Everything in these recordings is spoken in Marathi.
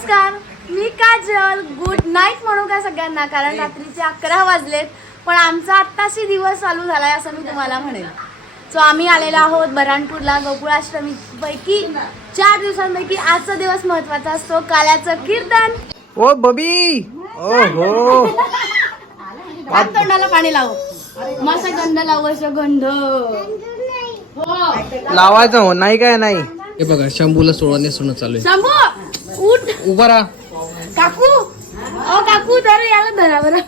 नमस्कार मी काजल. गुड नाईट म्हणू का सगळ्यांना? कारण रात्रीचे अकरा वाजलेत पण आमचा आत्ताशी दिवस चालू झालाय असं मी तुम्हाला म्हणेल सो आम्ही आलेलो आहोत बऱ्हाणपूरला गोकुळाष्टमी पैकी चार दिवसांपैकी आजचा दिवस महत्त्वाचा असतो काल्याचं कीर्तन. ओ बबी! ओ हो तोंडाला पाणी लाव. मस्त गंध लावू असं गंध. हो. लावायचं हो नाही काय नाही. हे बघा शंभूला सोडवणे सोडणं चालू शंभू! उठ उभा राहा काकू ओ काकू धर याला धरा बरं.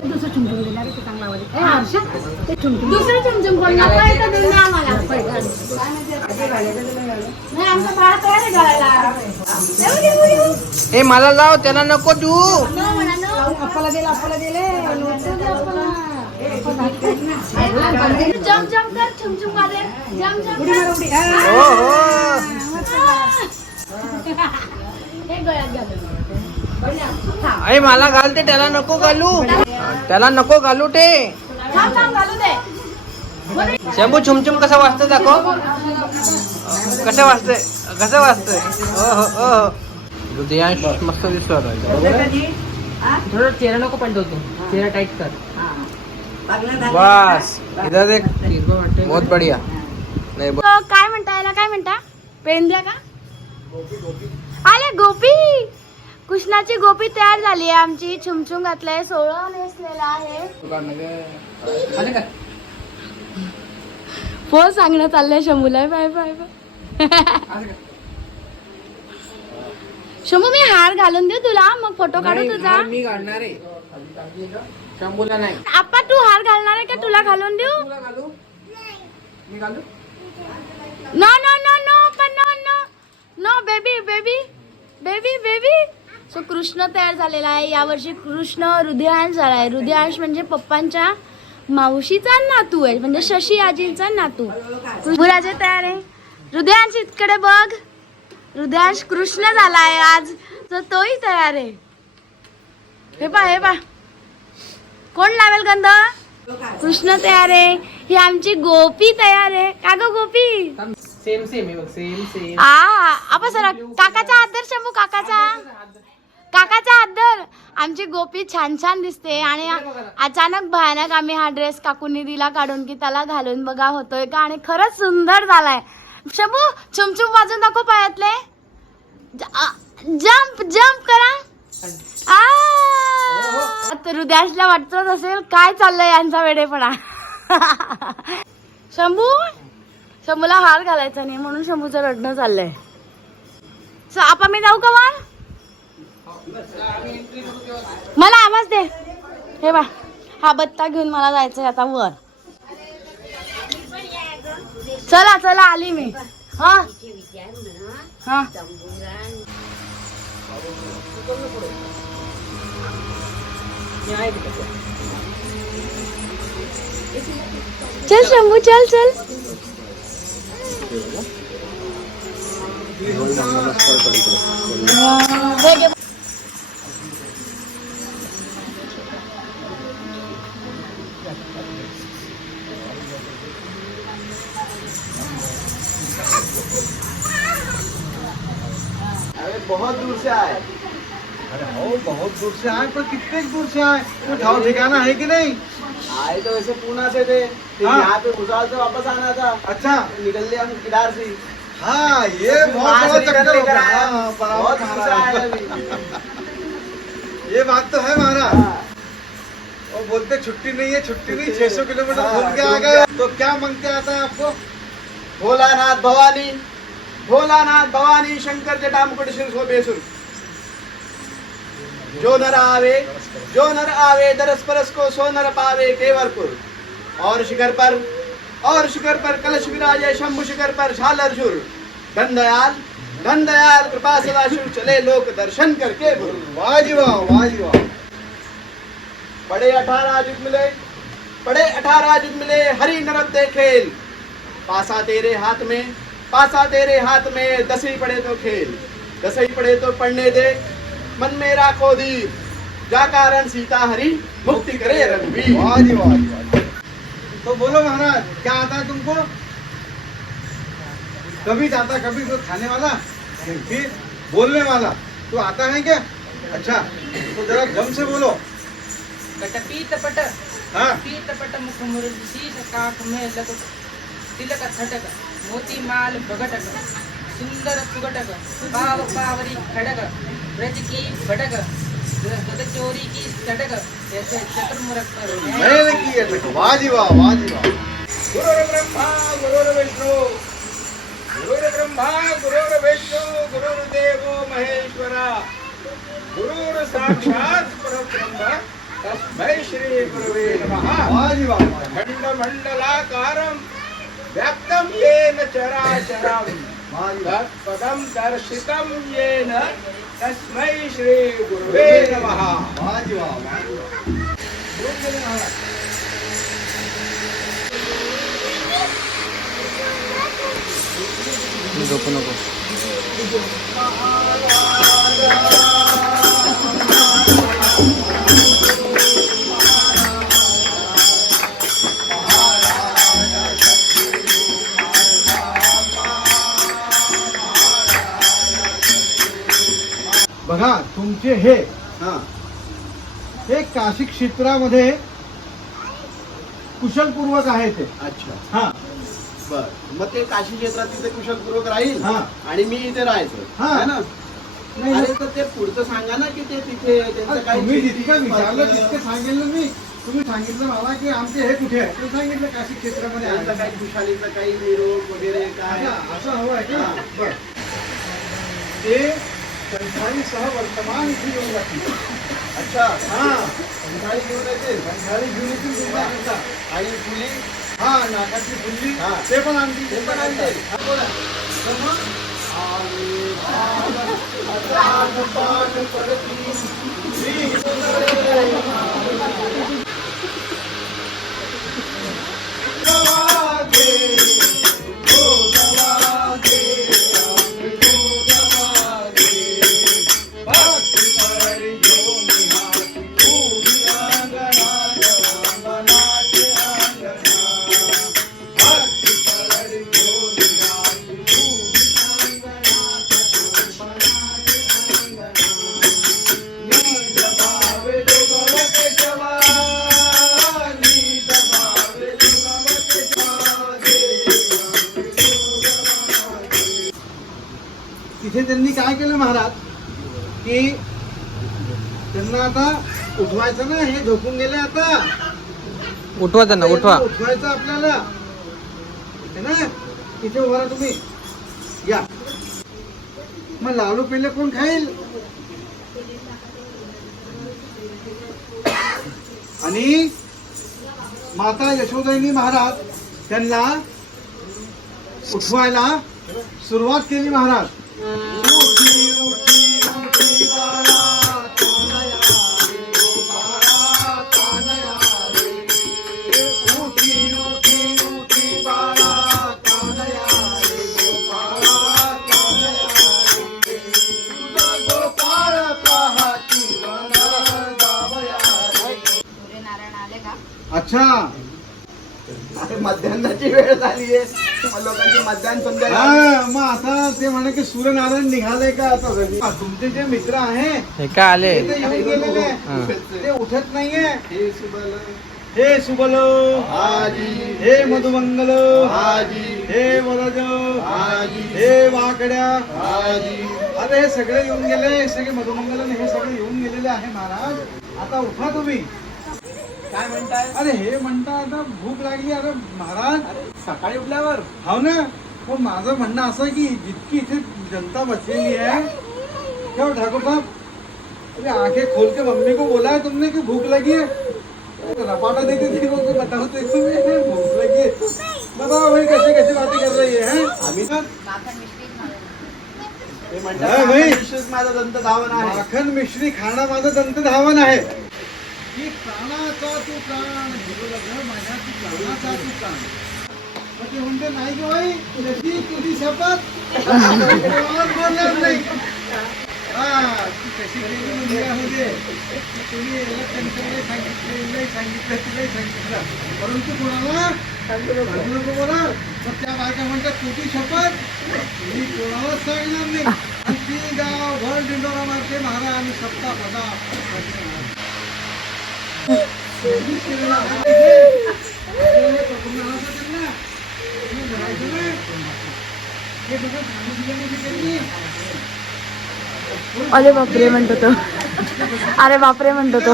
दुसरं चुमचुम. ए, कोण तर मला लाव त्याला नको तू. म्हणा, नो. जम जम कर चुमचुम वाले जम जम कर. हो हो हे गळ्यात घालून. अरे मला घालते त्याला नको घालू त्याला नको घालू ते थांब थांब शंभू छुमछुम कसं वाजतं दाखव कसं वाजतंय कसं वाजतंय हो हो हो हो. हृदयांश मस्त दिसतो आता थोडं चेहरा नको पण तो चेहरा टाईट कर बस. इधर देख. बहुत बढ़िया. नाही ब- तो काय म्हणता याला? काय म्हणता? पेन द्या का? आले गोपी. कृष्णाची गोपी तयार झाली आहे. आमची छुमछुम घातलंय. सोळं नेसलेला आहे. हो सांगणं चाललंय शंभूला. Bye bye bye. शंभू मी हार घालून देऊ तुला. मग फोटो काढू तुझा. मी घालणार आहे. शंभूला नाही. आप्पा तू हार घालणार आहे का? तुला घालून देऊ? तुला घालू? मी घालू? नो नो नो नो पण no no no baby baby baby baby so Krishna तयार झालेला आहे. यावर्षी कृष्ण हृदयांश झाला आहे. हृदयांश म्हणजे पप्पांच्या मावशीचा नातू आहे. म्हणजे शशी आजींचा नातू. गुराजे तयार आहे. हृदयांश इकडे बघ. हृदयांश कृष्ण झाला आहे आज. तर तोही तयार आहे. हे पा हे पा. कोण लावेल गंध? कृष्ण तयार आहे. ही आमची गोपी तयार आहे. का ग गोपी? सेम सेम आ आपण सर काकाचा आदर शंभू काकाचा. काकाचा आदर. आमची गोपी छान छान दिसते आणि अचानक भयानक आम्ही हा ड्रेस काकूंनी दिला काढून की त्याला घालून बघा होतोय का आणि खरंच सुंदर झालाय. शंभू छुमछुम वाजून दाखव पायातले. जम्प जम्प करा. आ! आता वाटतच असेल काय चाललंय यांचा वेडेपणा? शंभू? शंभूला हार घालायचा नाही म्हणून शंभूचं रडणं चाललंय. So, आपा मी जाऊ का वा मला आवाज दे. हे बा हा बत्ता घेऊन मला जायचंय आता वर. चला चला आली मी. हा. हा. चल शंभू चल चल हे बहुत दूर से आए। अरे हो बहुत दूर से आए पर कितने दूर से आए? कोई ठाव ठिकाना है कि नहीं? आए तो वैसे पूना से थे हाँ। यहाँ पे भुसावल से वापस आना था। अच्छा। निकल लिया हम किदार से हाँ। ये बहुत बड़ा चक्कर हो गया हाँ, बहुत से आए ये बात तो है महाराज। हाँ। और बोलते छुट्टी नहीं है छुट्टी नहीं छुट्टी 600 किलोमीटर हाँ, घूम के आ गए। तो क्या मांगते आता है आपको? भोलानाथ भवानी। भोलानाथ भवानी शंकर जटा मुकुट सिर सो बेसुर जो नर आवे जो नर आवे दरस परस को सो नर पावे केवरपुर। और शिखर पर और शिखर पर कलश विराजे शंभु शिखर पर झालर झुर धनदयाल धनदयाल कृपा सदाशिव चले लोक दर्शन करके गुरु। वाह पड़े अठारह युग मिले पड़े अठारह युग मिले हरि नरते खेल पासा तेरे हाथ में पासा तेरे हाथ में दसवीं पड़े तो खेल। दसवीं पड़े तो पढ़ने दे। मन में राखो धीर जा कारण सीता हरि मुक्ति करे रघुवीर वाह जी वाह तो बोलो महाराज क्या आता है तुमको? कभी जाता कभी तो खाने वाला? फिर बोलने वाला। तो आता है क्या? अच्छा तो जरा दम से बोलो। कटपीत पट हाँ। पीत पट मुख मुरुद शीश काक में लग तिलक थटक મોતીમાલ બગટક સુંદર સુગટક ભાવ પાવરી ખડક વ્રજ કી ભડક ગગચોરી કી ચડક ચતુર્મુરક મેલકી એટલે વાજીવા વાજીવા ગુરુર બ્રહ્મા ગુરુર વિષ્ણુ ગુરુર બ્રહ્મા ગુરુર વિષ્ણુ ગુરુર દેવો મહેશ્વરા ગુરુર સાક્ષાત પરબ્રહ્મ તસ્મૈ શ્રી ગુરવે નમઃ વાજીવા ખંડ મંડલાકારમ व्याप्तं येन चराचरं। तत्पदं दर्शितं येन। तस्मै श्री गुरुवे नमः। झोपू नको बघा तुमचे हे. हा. हे काशी क्षेत्रामध्ये कुशलपूर्वक आहे ते. अच्छा. हा. बर. मग ते काशी क्षेत्रात तिथे कुशलपूर्वक राहील? हा. आणि मी इथे राहायचं. हा. है ना? नाही, अरे तर ते पुढचं सांगा ना की ते तिथे त्यांचं अरे, काय तुम्ही शेती- जितकं विचारलं तितकं सांगितलं मी. तुम्ही सांगितलं मला की आमचे हे कुठे आहे? ते सांगितलं काशी क्षेत्रामध्ये त्यांचं आहे. काही खुशालीचं काही निरोग वगैरे काय? अच्छा, असं हवं आहे का. बर. ते संसारीसह वर्तमान इथे येऊन लागतील अच्छा हा संध्याकाळी घेऊन येतील संसारी घेऊन येतील तुमच्या आणि फुली हा नाकातली फुल्ली हा. ते पण आणतील ते पण आणतील. हा, बोला. ना हे झोपून गेले आता. उठवा त्यांना उठवा. उठवायचं आपल्याला. है ना इथे उभा राहा तुम्ही. या. मग लालू पहिले कोण खाईल? आणि माता यशोदयनी महाराज त्यांना उठवायला सुरुवात केली महाराज. अच्छा. अरे मध्यान्नाची वेळ झाली आहे. लोकांची मध्यान संध्या झाली. हा मग आता ते म्हणे की सूर्यनारायण निघाले का आता घरी? तुमचे जे मित्र आहे हे काय आले? ते तर येऊन गेलेले. हा. ते उठत नाहीये. हे सुबल हे सुबलो. हाजी हे मधुमंगल. हाजी हे वरज. हाजी हे वाकड्या. हाजी अरे हे सगळे येऊन गेले हे सगळे मधुमंगल आणि हे सगळे येऊन गेलेले आहे महाराज. आता उठा तुम्ही. काय म्हणताय? अरे हे म्हणता आता भूक लागली. अरे महाराज सकाळी उठल्यावर. हो ना? पण माझं म्हणणं असं आहे की जितकी इथे जनता बसलेली है क्या हो, ठाकुर साहब. अरे आंखें खोल के मम्मी को बोला है तुमने कि भूख लगी है? अरे रपाटा देते थे को बताओ देखो भूख लगी है। बताओ भाई कैसे कैसे बातें कर रही है? हैं? आम्ही तर माखन मिश्री ते हा, म्हणतात भाई. विशेष माझा दंत धावन आहे. माखन मिश्री खाणं माझं दंत धावन आहे. की प्राणाचा तू प्राण घेऊ माझ्या तू प्राणाचा तू प्राण. मग ते म्हणते नाही की बाई तुझी तुझी शपथ? बोलणार नाही. हा, ती कशी गेली मुंबईमध्ये. तुम्ही याला त्यांच्याकडे सांगितलं, यालाही सांगितलं, तिलाही सांगितलं. परंतु कोणाला? सांगू नको बोला. मग त्या बायका म्हणतात तुझी शपथ? मी कोणालाच सांगणार नाही. आणि ती गावभर दिंडोरा मारते महाराज आणि सप्ता पदा अरे बापरे म्हणतो तो. अरे बापरे म्हणतो तो.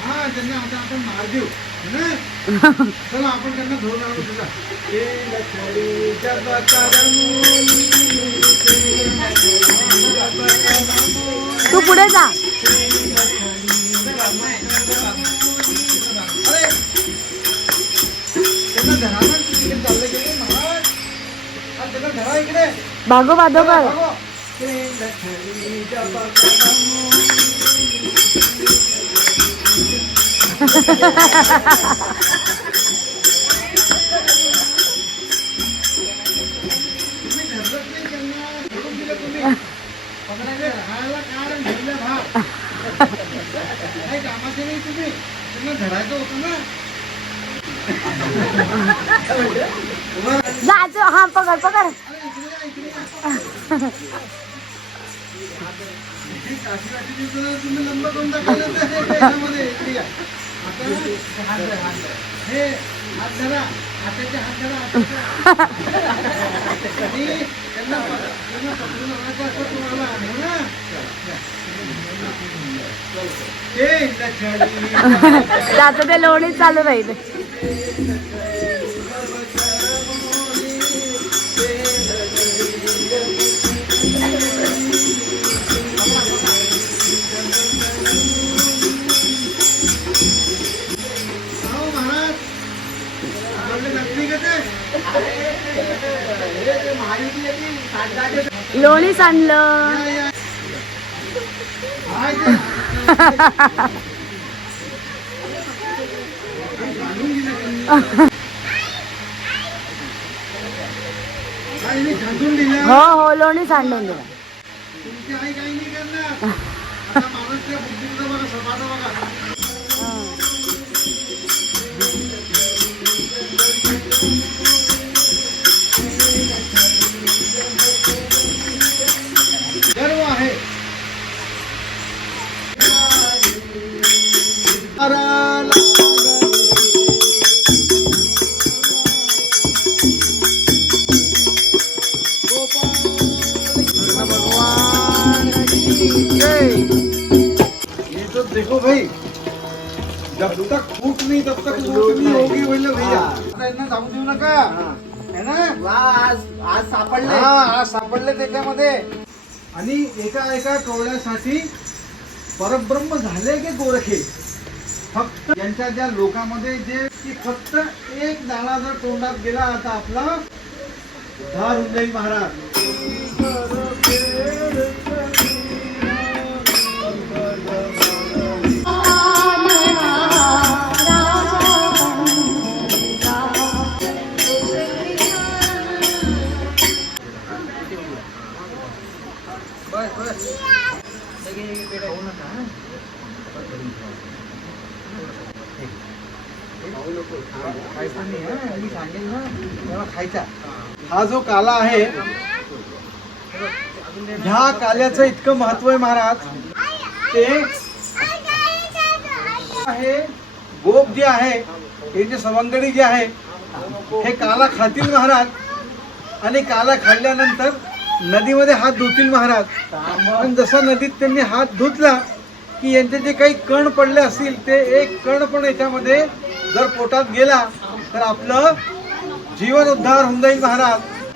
हा त्यांना आता आपण मार देऊ. चला आपण त्यांना आणू तू पुढे जा. अरे त्यांना धरा जायचं हा पकड पकड. अरे त्याचं ते लोणी चालू राहील. घालून दिलं. हो हो लोणी सांडून दिलं. देखो भाई जब तक फूट नहीं तब तक लूट नहीं होगी बोले भैया। आता यांना जाऊ देऊ नका है। ना? आज आज सापडले। हा आज सापडले त्याच्यामध्ये। आणि एका एका टोळ्यासाठी परब्रह्म झाले की गोरखे? फक्त यांच्या ज्या लोकांमध्ये जे की फक्त एक दाणा जर तोंडात गेला आता आपला धार होऊन महाराज. काला आहे. ह्या काल्याचं इतकं महत्त्व आहे महाराज. ते आहे गोप जे आहे हे जे सवंगडी जे आहे हे काला खातील महाराज. आणि काला खाल्ल्यानंतर नदीमध्ये हात धुतील महाराज. पण जसा नदीत त्यांनी हात धुतला की यांचे जे काही कण पडले असतील ते एक कण पण याच्यामध्ये जर पोटात गेला तर आपलं जीवन उद्धार होऊन जाईल महाराज.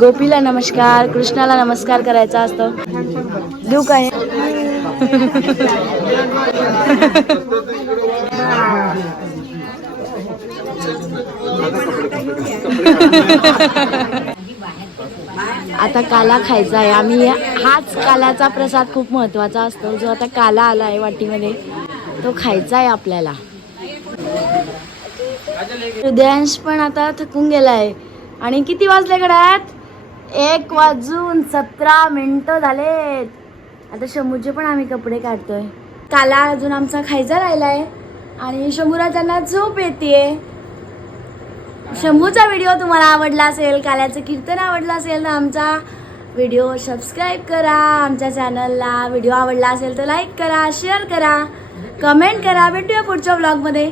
गोपीला नमस्कार कृष्णाला नमस्कार करायचा असतो. देऊ काय? आता काला खायचा आहे. आम्ही हाच कालाचा प्रसाद खूप महत्त्वाचा असतो. जो आता काला आला आहे वाटीमध्ये तो खायचा आहे आपल्याला. हृदयांश पण आता थकून गेला आहे. आणि किती वाजले घड्यात एक वाजून सतरा मिनिटं झालेत. आता शंभूचे पण आम्ही कपडे काढतोय. काला अजून आमचा खायचा राहिलाय. आणि शंभूराजांना झोप येते शंभूचा व्हिडिओ तुम्हाला आवडला असेल काल्याचं कीर्तन आवडलं असेल तर आमचा व्हिडिओ सबस्क्राईब करा. आमच्या चॅनलला व्हिडिओ आवडला असेल तर लाईक करा शेअर करा. कमेंट करा. भेटूया पुढच्या ब्लॉगमध्ये.